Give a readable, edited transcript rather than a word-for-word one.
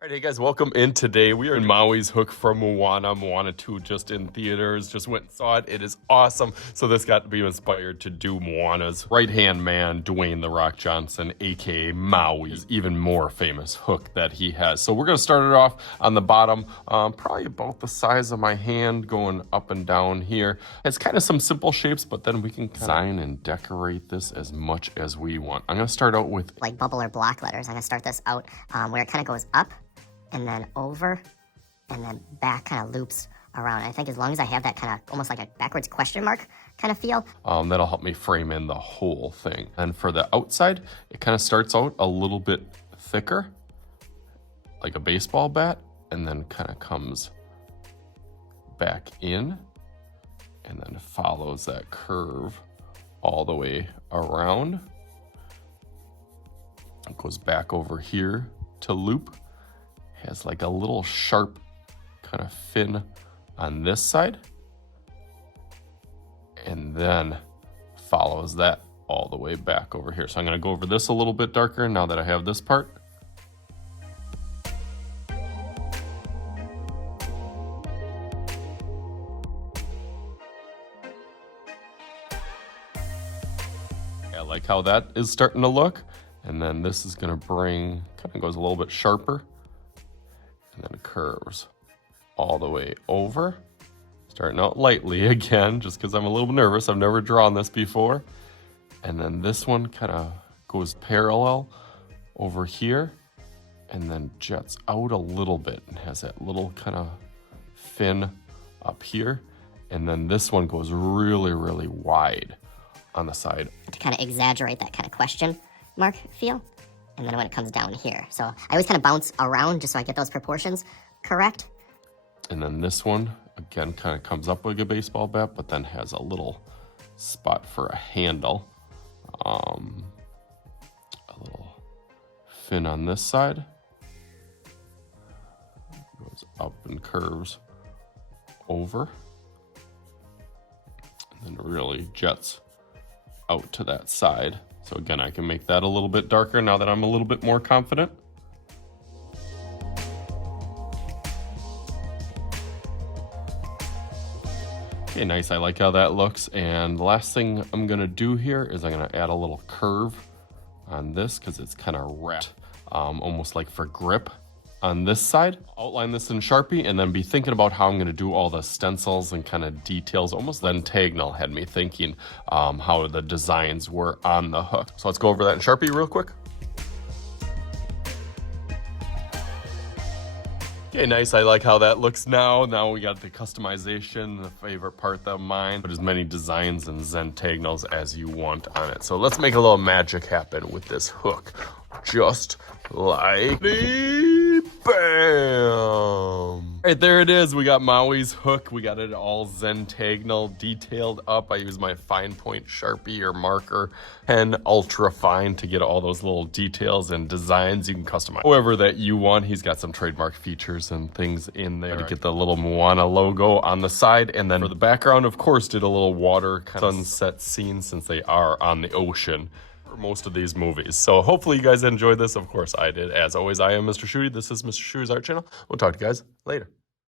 All right, hey guys, welcome in. Today we are in Maui's hook from Moana. Moana 2 just in theaters, just went and saw it. It is awesome. So this got me inspired to do Moana's right-hand man, Dwayne "The Rock" Johnson, aka Maui, his even more famous hook that he has. So we're gonna start it off on the bottom, probably about the size of my hand, going up and down here. It's kind of some simple shapes, but then we can design and decorate this as much as we want. I'm gonna start out with like bubble or block letters. I'm gonna start this out where it kind of goes up and then over and then back, kind of loops around. I think as long as I have that kind of almost like a backwards question mark kind of feel. That'll help me frame in the whole thing. And for the outside, it kind of starts out a little bit thicker, like a baseball bat, and then kind of comes back in and then follows that curve all the way around. It goes back over here to loop. Has like a little sharp kind of fin on this side, and then follows that all the way back over here. So I'm gonna go over this a little bit darker now that I have this part. I like how that is starting to look. And then this is gonna bring, kind of goes a little bit sharper, and then curves all the way over. Starting out lightly again, just because I'm a little nervous. I've never drawn this before. And then this one kind of goes parallel over here and then jets out a little bit and has that little kind of fin up here. And then this one goes really, really wide on the side. To kind of exaggerate that kind of question mark feel. And then when it comes down here. So I always kind of bounce around just so I get those proportions correct. And then this one, again, kind of comes up like a baseball bat, but then has a little spot for a handle. A little fin on this side. Goes up and curves over. And then really jets out to that side. So again, I can make that a little bit darker now that I'm a little bit more confident. Okay, nice, I like how that looks. And the last thing I'm gonna do here is I'm gonna add a little curve on this because it's kind of wrapped, almost like for grip on this side. Outline this in Sharpie and then be thinking about how I'm gonna do all the stencils and kind of details. Almost Lentagnol had me thinking how the designs were on the hook. So let's go over that in Sharpie real quick. Okay, nice, I like how that looks now. Now we got the customization, the favorite part of mine. Put as many designs and Zentagnols as you want on it. So let's make a little magic happen with this hook. Just like the bam! Right, there it is. We got Maui's hook. We got it all Zentagnol detailed up. I use my fine point Sharpie or marker pen, ultra fine, to get all those little details and designs. You can customize however that you want. He's got some trademark features and things in there to get the little Moana logo on the side. And then for the background, of course, did a little water kind of sunset scene since they are on the ocean for most of these movies. So hopefully you guys enjoyed this. Of course I did. As always, I am Mr. Shooty. This is Mr. Shooty's Art Channel. We'll talk to you guys later.